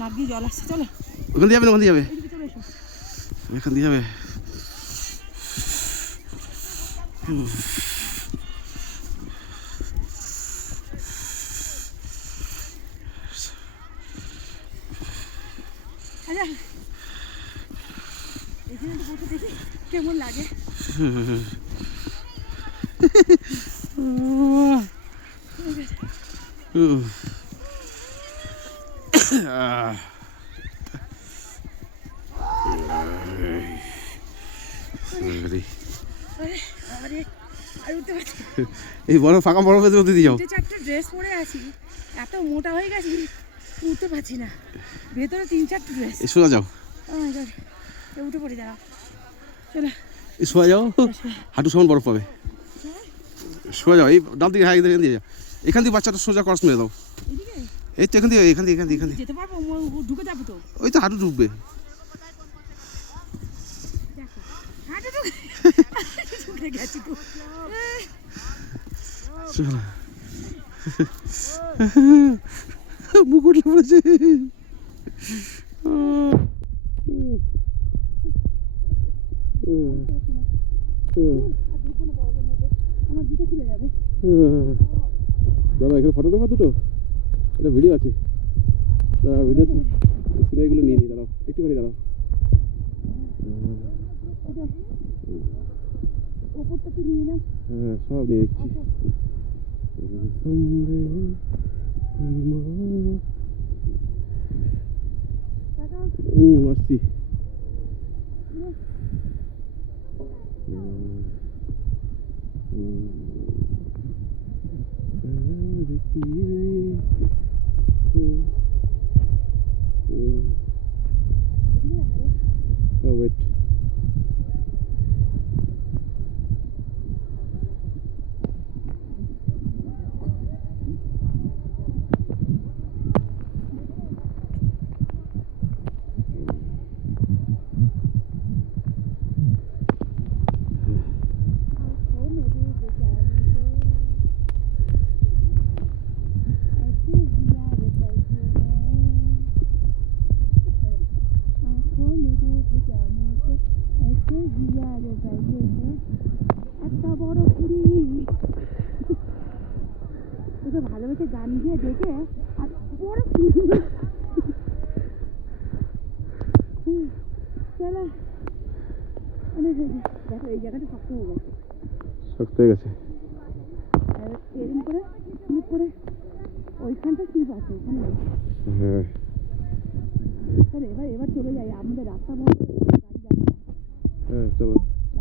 নাক দিয়ে জল আসছে, চলো ওখান দিয়ে যাবে না, ওখান দিয়ে যাবে, এইদিকে চলে এসো। এখান দিয়ে যাবে। আচ্ছা এখানে তো বসে দেখি কেমন লাগে। এই বড় ফাঁকা বড় ভেতরে দিয়ে যাও। 3-4টা ড্রেস পরে আছি, এত মোটা হয়ে গেছি উঠতে পারছি না, ভেতরে 3-4টা ড্রেস। শোয়া যাও, উঠে পড়ে যাও, চলো শোয়া যাও, হাঁটু সমান বরফ পাবে। শোয়া যাও, এই ডান দিকে, হ্যাঁ এখান দিয়ে যাও, এখান থেকে বাচ্চাটা সোজা ক্রস মেরে দাও। এই তো এখান থেকে, এখান থেকে, এখান থেকে যেতে পারবো, ঢুকে যাবো তো। ওই তো হাঁটু ঢুকবে। দেখো হাঁটু ঢুকে গেছি তো। মুখ উঠে পড়েছে। আমার জুতো খুলে যাবে। দাদা এখানে ফটো দেবো দুটো, এটা ভিডিও আছে, দাদা ভিডিও সিনারিগুলো নিয়ে নিই, দাঁড়াও একটুখানি দাঁড়াও। ওপরটা তো নিয়ে নাও। হ্যাঁ সব নিয়ে নিচ্ছি। আসছি। ওয়েট ভালোবেসে গান দিয়ে দেখে আর বড় চলো অনেক হয়েছে। দেখো এই জায়গাটা শক্ত হয়ে গেছে, শক্ত হয়ে গেছে। এরকম করে স্লিপ করে ওইখানটা স্লিপ আছে, ওখানে হ্যাঁ এবার চলে যাই, আমাদের রাস্তা বন্ধ, গাড়ি যাবে না। হ্যাঁ চলো।